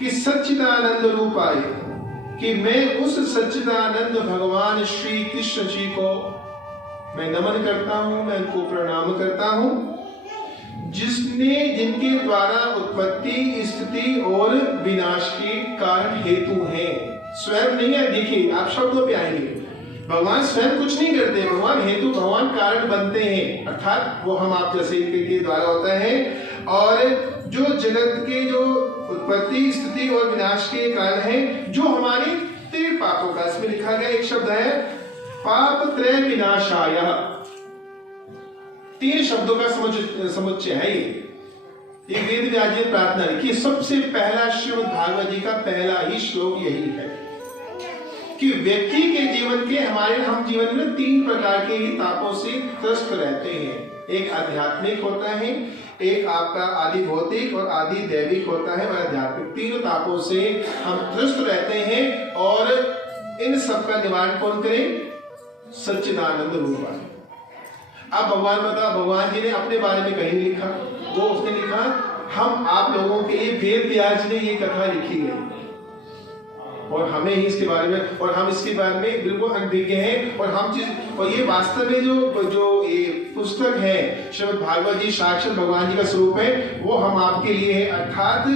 कि सच्चिदानंद रूप आए, कि मैं उस सच्चिदानंद भगवान श्री कृष्ण जी को मैं नमन करता हूं, मैं उनको प्रणाम करता हूं, जिनके द्वारा उत्पत्ति, स्थिति और विनाश के कारण हेतु हैं। स्वयं नहीं है, देखिए आप शब्दों पे आएंगे, भगवान स्वयं कुछ नहीं करते, भगवान हेतु, भगवान कारण बनते हैं, अर्थात वो हम आप जैसे के द्वारा होता है। और जो जगत के जो उत्पत्ति, स्थिति और विनाश के कारण है, जो हमारे 3 पापों का, इसमें लिखा गया एक शब्द है पाप त्रय विनाशाय, 3 शब्दों का समुच्चय है ये वेद व्यास जी ने प्रार्थना लिखी। सबसे पहला श्रीमद् भागवत जी का पहला ही श्लोक यही है कि व्यक्ति के जीवन के हम जीवन में 3 प्रकार के ही तापों से त्रस्त रहते हैं। एक आध्यात्मिक होता है, एक आपका आदि भौतिक और आदि दैविक होता है, और आध्यात्मिक, 3 तापों से हम त्रस्त रहते हैं। और इन सब का निवारण कौन करे? सच्चिदानंद रूप है। अब भगवान बता, भगवान जी ने अपने बारे में कहीं लिखा, वो उसने लिखा हम आप लोगों के लिए वेद व्यास ने ये कथा लिखी है और हमें ही इसके बारे में, और हम इसके बारे में बिल्कुल अनभिज्ञ हैं। और ये वास्तव में जो ये पुस्तक है श्रीमद् भागवत जी साक्षात भगवान जी का स्वरूप है, वो हम आपके लिए है। अर्थात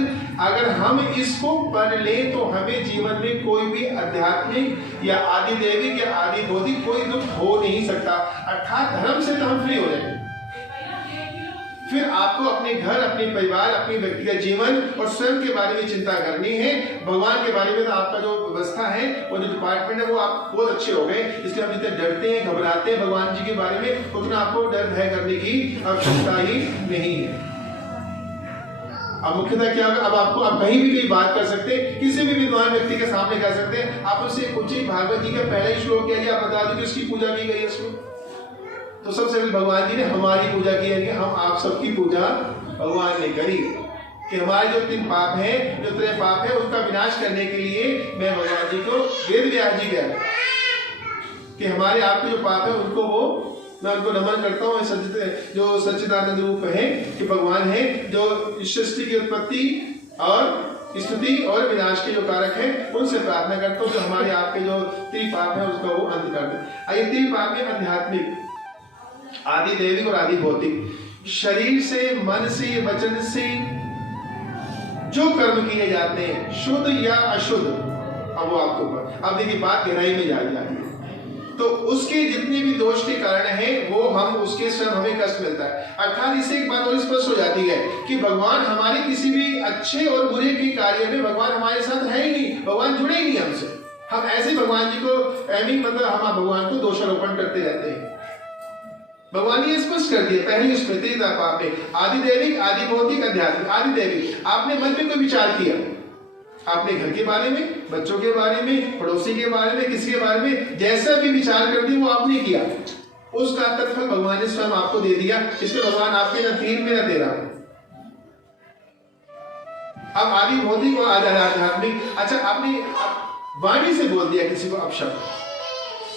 अगर हम इसको पढ़ ले तो हमें जीवन में कोई भी आध्यात्मिक या आदि दैविक या आदि भौतिक कोई दुख हो नहीं सकता। अर्थात धर्म से तो हम फ्री हो जाएंगे। फिर आपको अपने घर, अपने परिवार, अपने व्यक्तिगत जीवन और स्वयं के बारे में चिंता करनी है। भगवान के बारे में तो आपका जो व्यवस्था है और जो डिपार्टमेंट है वो आप बहुत अच्छे हो गए, इसलिए आप जितने डरते हैं, घबराते हैं भगवान जी के बारे में, उतना आपको डर भय करने की आवश्यकता ही नहीं है। अब मुख्यतः क्या होगा, अब आपको आप कहीं भी कोई बात कर सकते हैं, किसी भी विद्वान व्यक्ति के सामने कर सकते हैं। आप उससे पूछिए भागवत जी का पहला ही श्लोक क्या है, आप बता दो किसकी पूजा की गई है इसमें। तो सबसे पहले भगवान जी ने हमारी पूजा की है कि हम आप सबकी पूजा भगवान ने करी, कि हमारे जो 3 पाप हैं, जो 3 पाप है, उसका विनाश करने के लिए मैं भगवान जी को वेद व्यास जी कह रहा कि हमारे आपके जो पाप है उनको मैं उनको नमन करता हूँ। जो सच्चिदानंद रूप है कि भगवान है, जो सृष्टि की उत्पत्ति और स्थिति और विनाश के जो कारक है, उनसे प्रार्थना करता हूँ जो हमारे आपके जो 3 पाप है उसका वो अंत कर दे। ये 3 पाप है आध्यात्मिक, आदि दैविक और आदि भौतिक। शरीर से, मन से, वचन से जो कर्म किए जाते हैं, शुद्ध या अशुद्ध, अब वो आपको अब देखिए बात गहराई में जा जाती है, तो उसके जितने भी दोष के कारण है वो हम उसके स्वयं हमें कष्ट मिलता है। अर्थात इससे एक बात और स्पष्ट हो जाती है कि भगवान हमारे किसी भी अच्छे और बुरे के कार्य में भगवान हमारे साथ है ही नहीं, भगवान जुड़े ही नहीं हमसे। हम ऐसे भगवान जी को मतलब हम भगवान को दोषारोपण करते रहते हैं। भगवान ने स्पष्ट कर दिया पहली स्मृति पाप में, आदि दैविक, आदि भौतिक, आध्यात्मिक। आदि दैविक, आपने मन में कोई विचार किया, आपने घर के बारे में, बच्चों के बारे में, पड़ोसी के बारे में, किसी के बारे में जैसा भी विचार कर दिया वो आपने किया, उसका तत्फल भगवान ने स्वयं आपको दे दिया। इसमें भगवान आपके न तीन में न दे रहा। अब आदि भौतिक और आध्यात्मिक, अच्छा आपने वाणी से बोल दिया किसी को अपशब्द,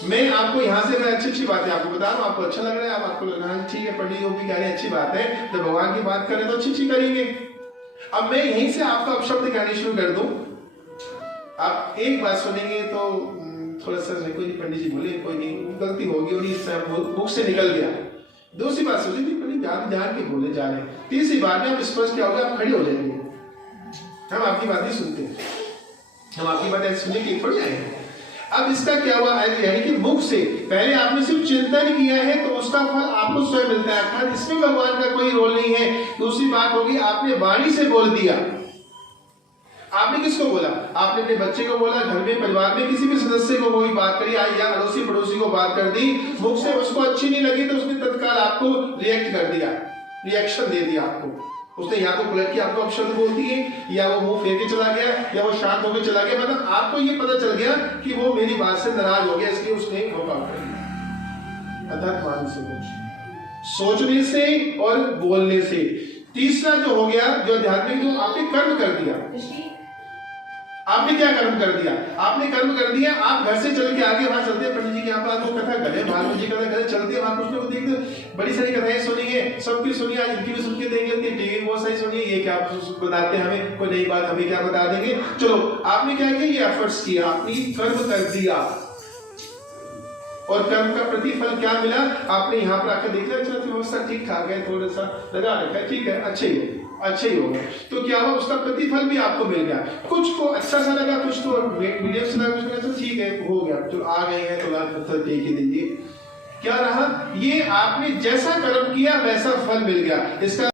मैं आपको यहाँ से मैं अच्छी बातें आपको बता रहा हूँ, आपको अच्छा लग रहा है, आपको लग रहा है ठीक है, पंडित जी कह रहे हैं अच्छी बात है, तो भगवान की बात करें तो अच्छी करेंगे। अब मैं यहीं से आपका अपशब्द कहने शुरू कर दूं, आप एक बात सुनेंगे तो थोड़ा सा कोई नहीं, पंडित जी बोले कोई नहीं, गलती होगी और मुख से निकल गया। दूसरी बात सोचिए पंडित जान के बोले जा रहे हैं। तीसरी बात में आप स्पष्ट क्या होगा, आप खड़े हो जाएंगे, हम आपकी बात नहीं सुनते, हम आपकी बात ऐसे सुनने के थोड़ी आए हैं। अब इसका क्या हुआ है, यानी कि मुख से पहले आपने सिर्फ चिंतन किया है तो उसका फल आपको स्वयं मिलता है, अर्थात इसमें भगवान का कोई रोल नहीं है। दूसरी बात होगी आपने वाणी से बोल दिया। आपने किसको बोला, आपने अपने बच्चे को बोला, घर में परिवार में किसी भी सदस्य को कोई बात करी या अड़ोसी पड़ोसी को बात कर दी, मुख से उसको अच्छी नहीं लगी तो उसने तत्काल आपको रिएक्ट कर दिया, रिएक्शन दे दिया आपको। उसने या तो पलट के आपको अपशब्द बोलती है, या वो मुंह फेर के चला गया, या वो शांत होकर चला गया, मतलब आपको ये पता चल गया कि वो मेरी बात से नाराज हो गया, इसलिए उसने धोखा कर दिया। अर्थात मान से कुछ सोचने से और बोलने से। तीसरा जो हो गया, जो आध्यात्मिक, जो आपने कर्म कर दिया, आपने क्या कर्म कर दिया? आपने कर्म कर दिया, आप घर से चल के आगे वहां चलते हैं पंडित जी के यहाँ पर, आपको कथा गले भागवत जी कथा गले चलते वहां कुछ लोग देखते, बड़ी सारी कथाएं सुनी है, सबकी सुनिए, आज इनकी भी सुन के देंगे, टीवी बहुत सारी सुनिए, ये क्या बताते हैं हमें, कोई नई बात हमें क्या बता देंगे। चलो आपने क्या किया, ये एफर्ट्स किया, आपने कर्म कर दिया और कर्म का प्रतिफल क्या मिला? आपने यहाँ पर आकर देख लिया, अच्छा व्यवस्था ठीक ठाक है, थोड़ा सा लगा रखा है, ठीक है, अच्छा ही होगा। तो क्या हुआ, उसका प्रतिफल भी आपको मिल गया। कुछ को अच्छा सा लगा, कुछ तो मीडियम से लगा, कुछ लगा, ठीक है हो गया, तो आ गए हैं तो लाल पत्थर टेक ही दीजिए। क्या रहा, ये आपने जैसा कर्म किया वैसा फल मिल गया। इसका